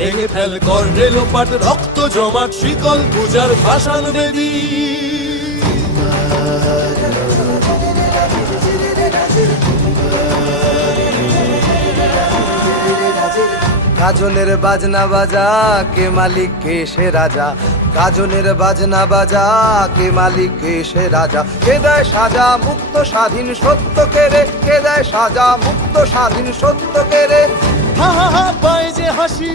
ভেঙে ফেল কর রেলোপাট রক্ত জমাট শিকল পূজার ভাষান বেদী। গাজনের বাজনা বাজা কে মালিক কে সে রাজা? গাজনের বাজনা বাজা কে মালিক কে সে রাজা? কে দেয় সাজা মুক্ত স্বাধীন সত্য কে রে? কে দেয় সাজা মুক্ত স্বাধীন সত্য কে রে? হা হা হা পায় যে হাসি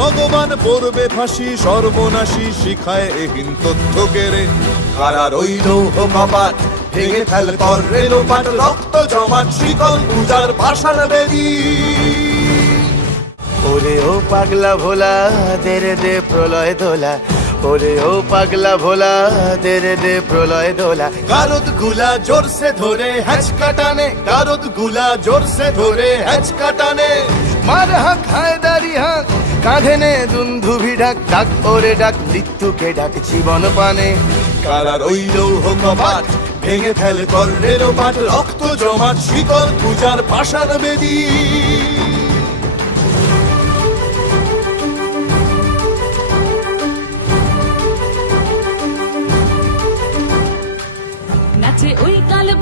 ভগবান পড়বে ফাঁসি সর্বনাশী শিখায় এহীন তথ্য কেড়ে। কারা রইল ও কপাট ভেঙে ফেল কর রেলোপাট রক্ত জমাট শিকল পূজার পাষাণ বেদী। ওরে ও পাগলা ভোলা দেরে দে প্রলয় দোলা ওরে ও পাগলা ভোলা দেরে দে প্রলয় দোলা গারদগুলা জোরসে ধরে হ্যাচ কাটানে গারদগুলা জোরসে ধরে হ্যাচ কাটানে। মার হাক হায়দারি হাক কাঁধে নে দুন্ধুভি ডাক ডাক ওরে ডাক, মৃত্যুকে ডাক জীবন পানে। কারা রইল লৌহ কপাট ভেঙে ফেল কর পাট, রক্ত জমাট, শিকল পূজার পাষাণ বেদী।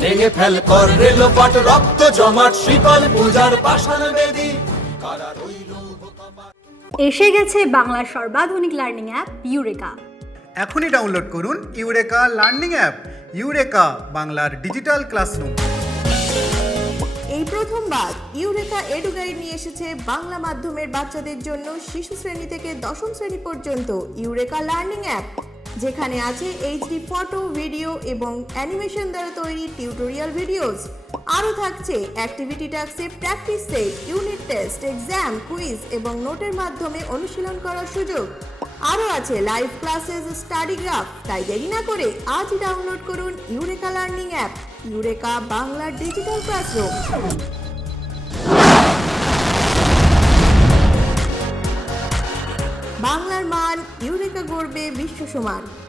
ভেঙে ফেল কর রেলোপাট রক্ত জমাট শিকল পূজার পাষাণ বেদী। কারা রইল ও এসে গেছে বাংলার সর্বাধুনিক লার্নিং অ্যাপ ইউরেকা এখনই ডাউনলোড করুন ইউরেকা লার্নিং অ্যাপ ইউরেকা বাংলার ডিজিটাল ক্লাসরুম এই প্রথমবার ইউরেকা এডুগাইড নিয়ে এসেছে বাংলা মাধ্যমের বাচ্চাদের জন্য শিশু শ্রেণি থেকে দশম শ্রেণি পর্যন্ত ইউরেকা লার্নিং অ্যাপ যেখানে আছে এইচডি ফটো ভিডিও এবং অ্যানিমেশন দ্বারা তৈরি টিউটোরিয়াল ভিডিওস আরও থাকছে activity টাস্কে practice set unit test exam quiz এবং নোটের মাধ্যমে অনুশীলন করার সুযোগ। আরও আছে লাইভ ক্লাসেস স্টাডি গ্রাফ তাই দেরি না করে আজই ডাউনলোড করুন ইউরেকা লার্নিং অ্যাপ ইউরেকা বাংলার ডিজিটাল ক্লাসরুম বাংলার